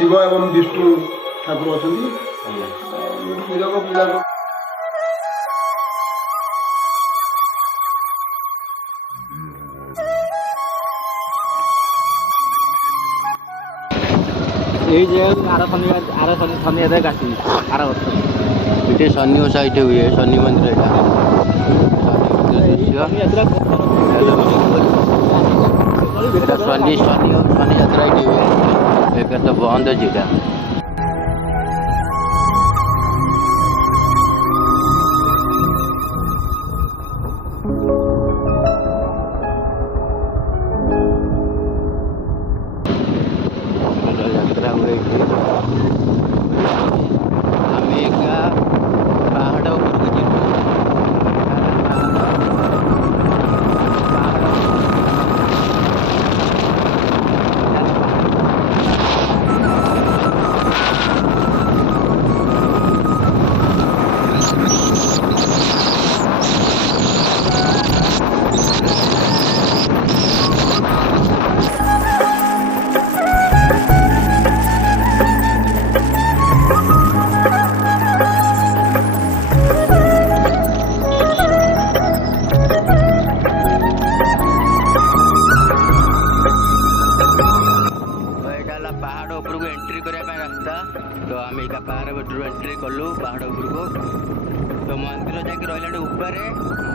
शिव एवं विष्णु ठाकुर अच्छा पूजक पूजा शनि शनि ओषा ये हुए शनि मंदिर शनि शनि शनि यात्रा ये हुए एक तो बंद जीटा यात्रा हुए पहाड़ ऊपर पहाड़ उपरको एंट्री करने रास्ता तो आम पहाड़ भर एंट्री कलु पहाड़ उपरको तो मंदिर जाकि रहा ऊपर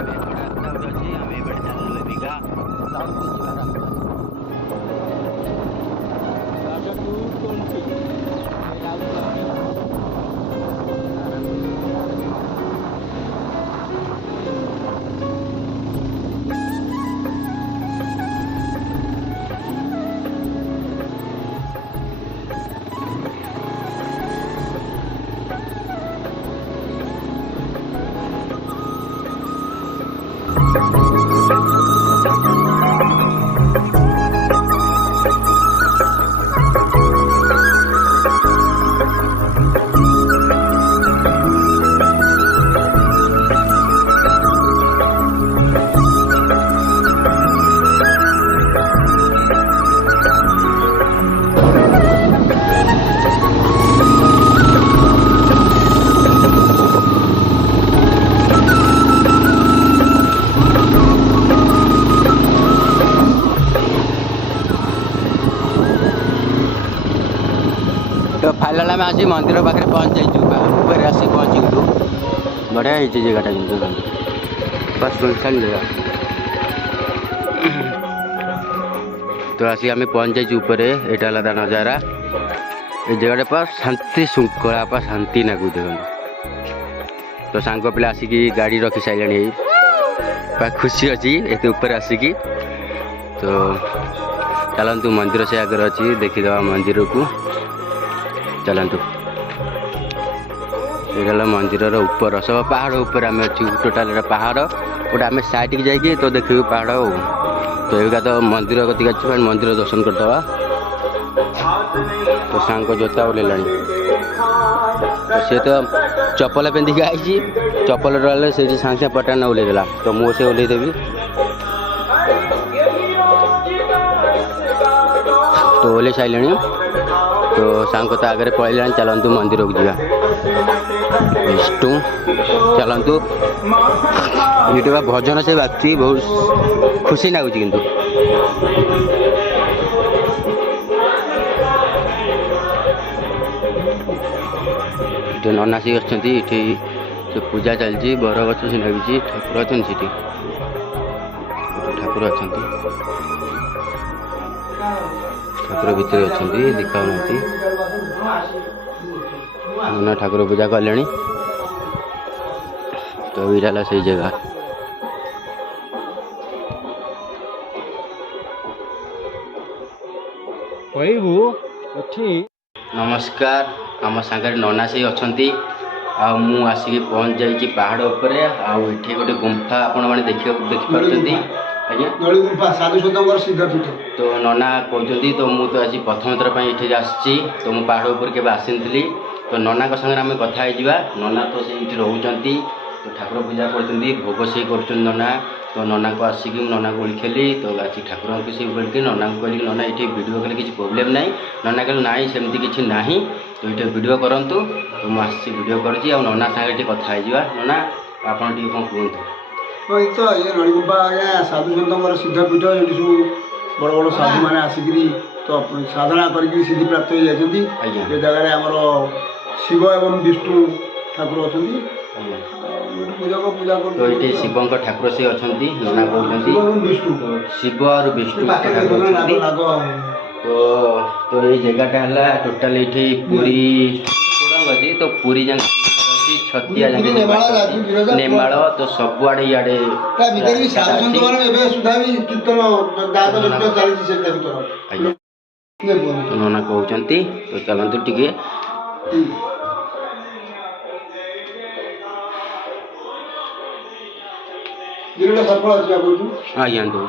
रास्ता गोटे अच्छी आम ये चलू एबिका तो फाइनाल आम आज मंदिर पाखे पहुँच जाइए आसिक पहुँची गलु बढ़िया होती जगटा बस सुनसान जगह तो आसिक आम पहुँच जाइए ऊपर यहाँ है नजारा ये जगह पा शांति श्रृंखला पा शांति नागु देखो तो सांग पिला आसिक गाड़ी रखी सारे खुशी अच्छी एत ऊपर आसिकी तो चलतु मंदिर से आगे अच्छी देखीदे मंदिर को चलतु ये मंदिर ऊपर सब पहाड़ ऊपर आम अच्छी टोटाल पहाड़ गोटे आम साइड की जाइए तो देखिए पहाड़ तो एवं तो मंदिर कति अच्छी मंदिर दर्शन करदे तो सांग जोता ओल्ला तो सी तो चप्पल पिंधिक आई चप्पल रहा से सागे सागे पटान ओल्ला तो मुझे ओल्लैदेवी तो ओल्लै सारे तो सांग तो आगे पलैला चलतु मंदिर को जा विष्णु चलतु ये भजन से बाकी बहुत खुशी लगुच किंतु ननासी अच्छा ये पूजा चलती बर गच से लगी ठाकुर अच्छा ठाकुर अच्छा ठाकुर भितर अच्छा देखा नना ठाकुर पूजा कले तो ये से जगह नमस्कार आम सागर नना से अच्छा आसिक पहुँच जाइए पहाड़ उपर आठी गोटे गुंफा आपण मैंने देखिपार तो नना कहते तो मुझे आज प्रथम थर ये आसी तो मुझे पहाड़ उपर के आसी तो नना संगे आम कथा नना तो से रोच तो ठाकुर पूजा कर भोग से कर नना तो नना को आसिक नना को लिखेली तो आज ठाकुर को से बोलिक नना को कहली नना ये वीडियो कले किसी प्रोब्लेम ना नना कहले ना सेमती किसी ना तो ये वीडियो करूँ तो मुझे वीडियो करुँची आ नना सागे कथा नना आप कौन कहतु ହଁ ଏଇ ତ ଇଏ ରଣିଗୁମ୍ଫା ଆଜ୍ଞା ସାଧୁ ସନ୍ତଙ୍କର ସିଦ୍ଧ ପୀଠ ଏଠି ସବୁ ବଡ଼ ବଡ଼ ସାଧୁମାନେ ଆସିକିରି ତ ସାଧନା କରିକିରି ସିଦ୍ଧି ପ୍ରାପ୍ତ ହୋଇଯାଇଛନ୍ତି। ଆଜ୍ଞା ଏ ଜାଗାରେ ଆମର ଶିବ ଏବଂ ବିଷ୍ଣୁ ଠାକୁର ଅଛନ୍ତି। ଆଜ୍ଞା ପୂଜକ ପୂଜା तो ये शिवଙ୍କ ଠାକୁର ସେ ଅଛନ୍ତି ନନା କହୁଛନ୍ତି ଶିବ ଆଉ ବିଷ୍ଣୁ ଠାକୁର ଅଛନ୍ତି। तो ये जगहटा है टोटाल ये पुरी अच्छी तो पुरी जाए छतिया जाए नेमाल तो सबुआड़े इे नना कहते तो चलतु टे आज्ञा दूँ